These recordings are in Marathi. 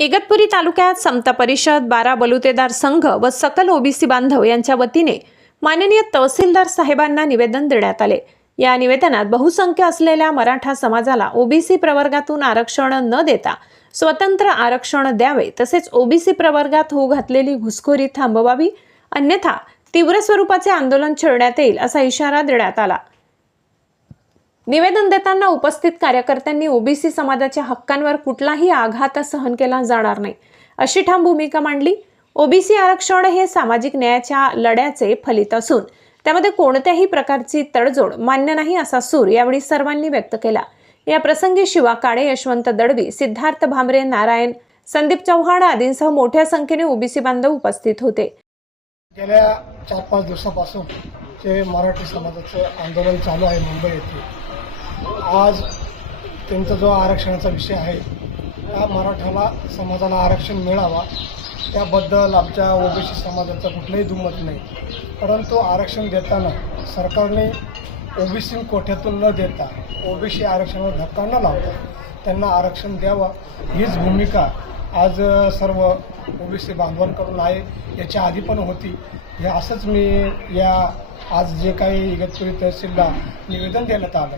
इगतपुरी तालुक्यात समता परिषद बारा बलुतेदार संघ व सकल ओबीसी बांधव यांच्या वतीने माननीय तहसीलदार साहेबांना निवेदन देण्यात आले. या निवेदनात बहुसंख्य असलेल्या मराठा समाजाला ओबीसी प्रवर्गातून आरक्षण न देता स्वतंत्र आरक्षण द्यावे तसेच ओबीसी प्रवर्गात होऊ घातलेली घुसखोरी थांबवावी अन्यथा तीव्र स्वरूपाचे आंदोलन छेडण्यात येईल असा इशारा देण्यात आला. निवेदन देताना उपस्थित कार्यकर्त्यांनी ओबीसी समाजाच्या हक्कांवर कुठलाही आघात सहन केला जाणार नाही. अशी ठाम भूमिका मांडली. ओबीसी आरक्षण हे सामाजिक न्यायाच्या लढ्याचे फलित असून त्यामध्ये कोणत्याही प्रकारची तडजोड मान्य नाही असा सूर यावेळी सर्वांनी व्यक्त केला. या प्रसंगी शिवा काळे यशवंत दडवी सिद्धार्थ भामरे नारायण संदीप चव्हाण आदींसह मोठ्या संख्येने ओबीसी बांधव उपस्थित होते. गेल्या चार पाच दिवसापासून हे मराठी समाजाचं आंदोलन चालू आहे मुंबई येथे. आज त्यांचा जो आरक्षणाचा विषय आहे त्या मराठाला समाजाला आरक्षण मिळावा त्याबद्दल आमच्या ओबीसी समाजाचं कुठलंही दुमत नाही. परंतु आरक्षण देताना सरकारने ओबीसी कोठ्यातून न देता ओबीसी आरक्षणावर धक्का न लावता त्यांना आरक्षण द्यावं हीच भूमिका आज सर्व ओबीसी बांधवांकडून आहे. याच्या आधी पण होती. हे असंच मी या आज जे काही इगतपुरी तहसीलला निवेदन देण्यात आलं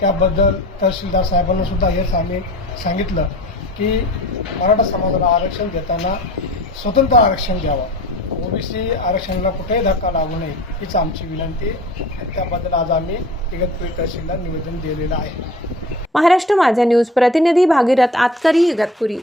त्याबद्दल तहसीलदार साहेबांना सुद्धा हेच आम्ही सांगितलं की मराठा समाजाला आरक्षण देताना स्वतंत्र आरक्षण द्यावं ओबीसी आरक्षणाला कुठेही धक्का लागू नये हीच आमची विनंती त्याबद्दल आज आम्ही इगतपुरी तहसीलला निवेदन दिलेलं आहे. महाराष्ट्र माझा न्यूज प्रतिनिधी भागीरथ आतकरी इगतपुरी.